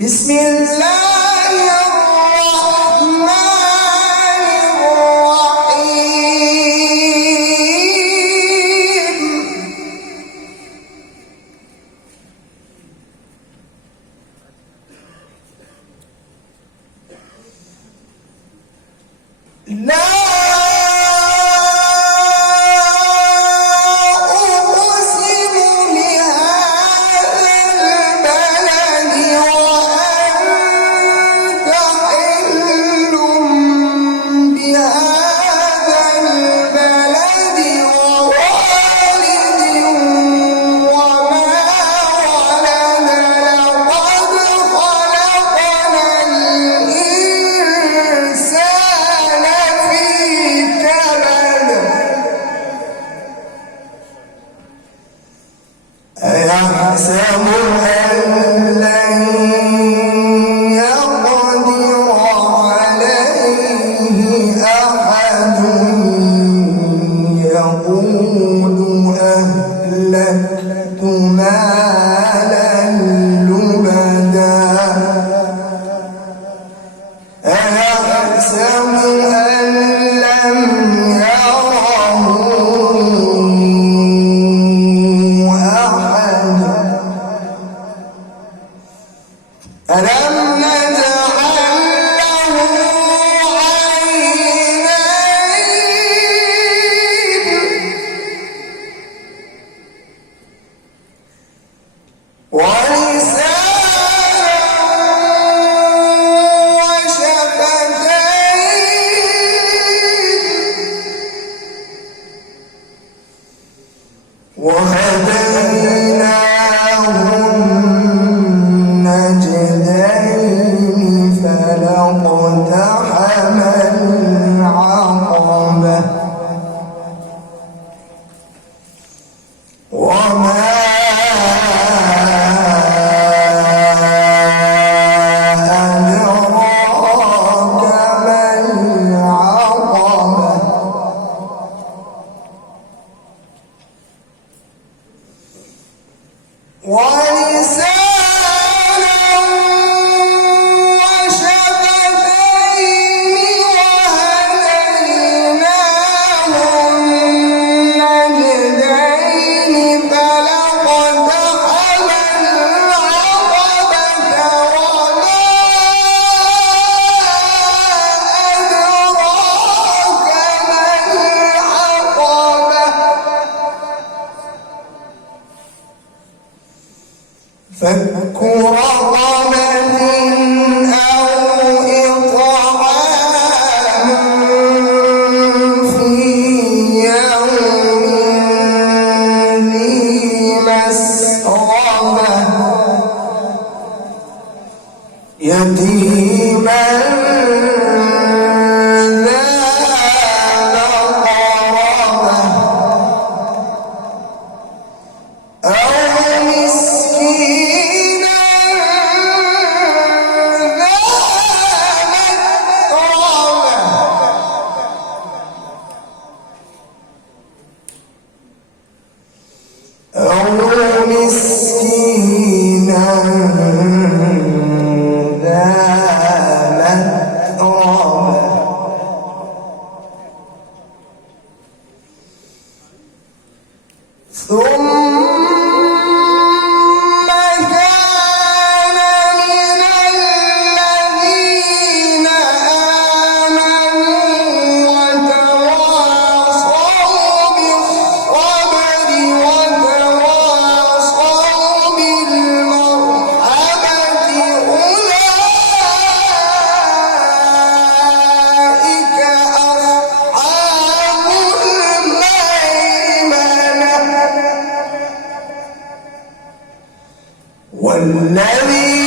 بسم الله الرحمن الرحيم. لا أيحسب أن لن يقدر عليه أحد يقول أهلكت مالا لبدا أيحسب أن لم يره ألم نجعل له عينين ولسانا وشفتين وهديناه النجدين فلاقتحم العقبة وما أدراك ما العقبة ولسانا وشفتين وهديناه النجدين فلاقتحم العقبة وما أدراك ما العقبة فك رقبة أو إطعام في يوم ذي مسغبة يتيما ذا مقربة أو مسكينا ذا متربة أو مسكينا ذا متربة ثم كان من الذين آمنوا وتواصوا بالصبر وتواصوا بالمرحمة أولئك أصحاب الميمنة والذين